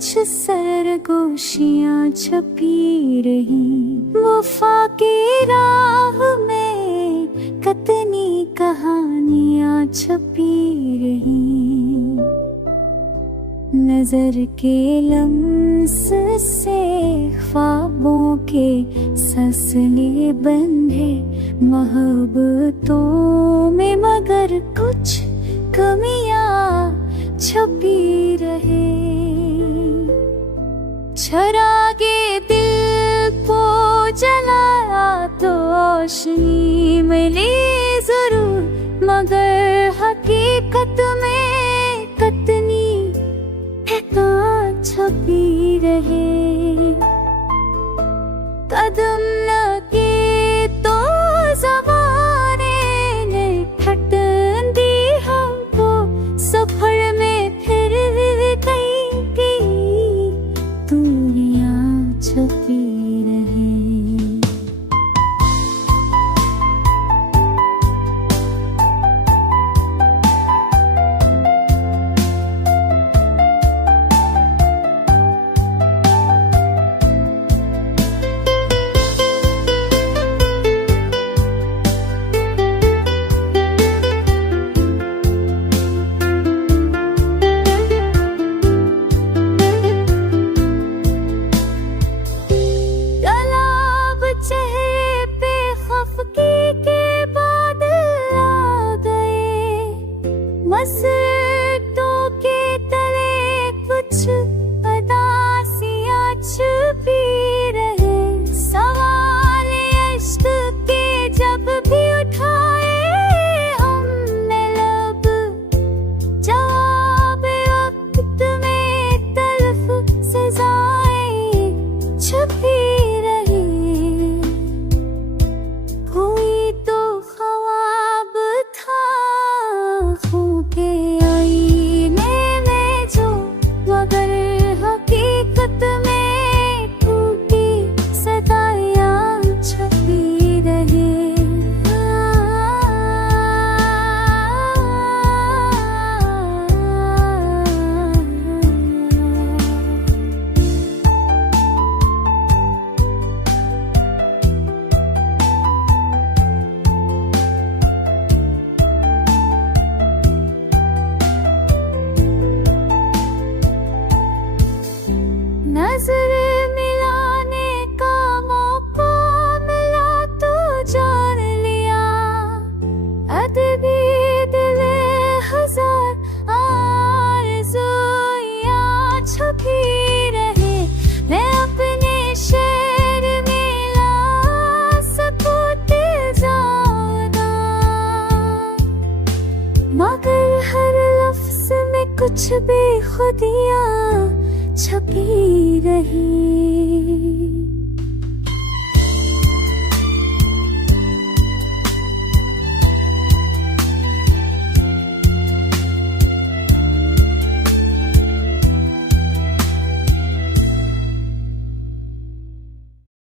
कुछ सरगोशियाँ छपी रही, वफा की राह में कितनी कहानियाँ छपी रही। नजर के लम्स से ख्वाबों के सलसिले बंधे मोहब्बतों में, मगर कुछ कमियां छपी रहे। चरागे दिल को जलाया तो रोशनी मिली जरूर, मगर हकीकत में कितनी छपी रहे। कदम लगे तो ज़माने ने ठटन दी हमको, सफर में फिर कहीं की दूरियां छपी रहे। मसरतों के तले कुछ अदासियाँ छुपी रहे। सवाल इश्क के जब भी उठाए हमने लब, जवाब वक्त में तल्ख सजाएं छुपी रही। कोई तो ख्वाब था के आईने में जो, मगर हकीकत में टूटी सदाइयाँ छपी रहे। नजर मिलाने का मौका मिला तो जान लिया, अदबी दिल हजार आरज़ूयाँ छपी रहे। मैं अपने शेर में ला सकूं दिल जाना, मगर हर लफ्ज़ में कुछ बेखुदियाँ छपी रही।